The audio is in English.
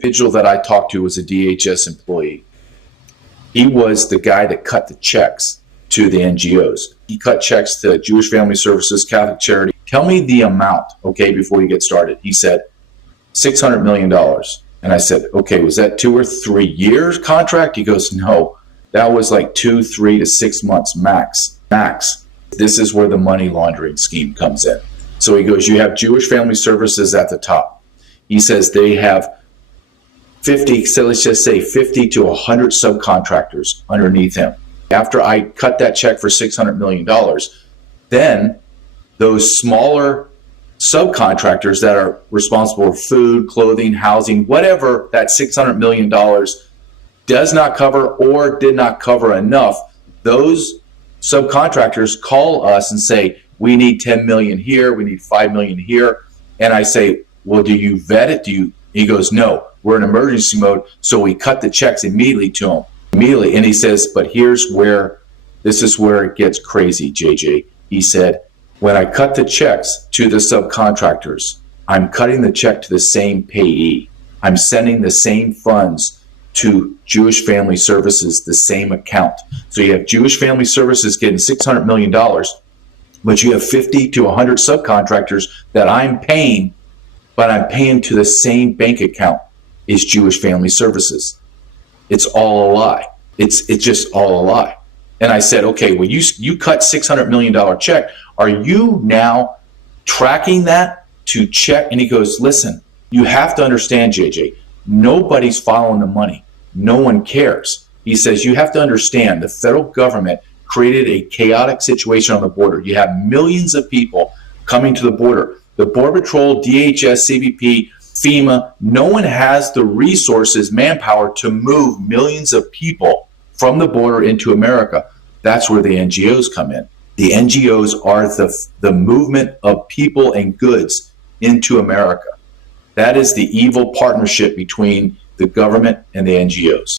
individual that I talked to was a DHS employee. He was the guy that cut the checks to the NGOs. He cut checks to Jewish Family Services, Catholic Charity. Tell me the amount, okay, before you get started. He said, $600 million. And I said, okay, was that 2 or 3 years contract? He goes, no, that was like 2, 3 to 6 months max. This is where the money laundering scheme comes in. So he goes, you have Jewish Family Services at the top. He says they have 50, so let's just say 50 to 100 subcontractors underneath him. After I cut that check for $600 million, then those smaller subcontractors that are responsible for food, clothing, housing, whatever that $600 million does not cover or did not cover enough, those subcontractors call us and say, we need 10 million here, we need 5 million here. And I say, well, do you vet it? He goes, no, we're in emergency mode. So we cut the checks immediately to him. And he says, but this is where it gets crazy, JJ. He said, when I cut the checks to the subcontractors, I'm cutting the check to the same payee. I'm sending the same funds to Jewish Family Services, the same account. So you have Jewish Family Services getting $600 million, but you have 50 to 100 subcontractors that I'm paying, but I'm paying to the same bank account as Jewish Family Services. It's all a lie. It's just all a lie. And I said, okay, well, you cut $600 million check. Are you now tracking that to check? And he goes, listen, you have to understand, JJ, nobody's following the money. No one cares. He says, you have to understand the federal government created a chaotic situation on the border. You have millions of people coming to the border. The Border Patrol, DHS, CBP, FEMA, no one has the resources, manpower to move millions of people from the border into America. That's where the NGOs come in. The NGOs are the movement of people and goods into America. That is the evil partnership between the government and the NGOs.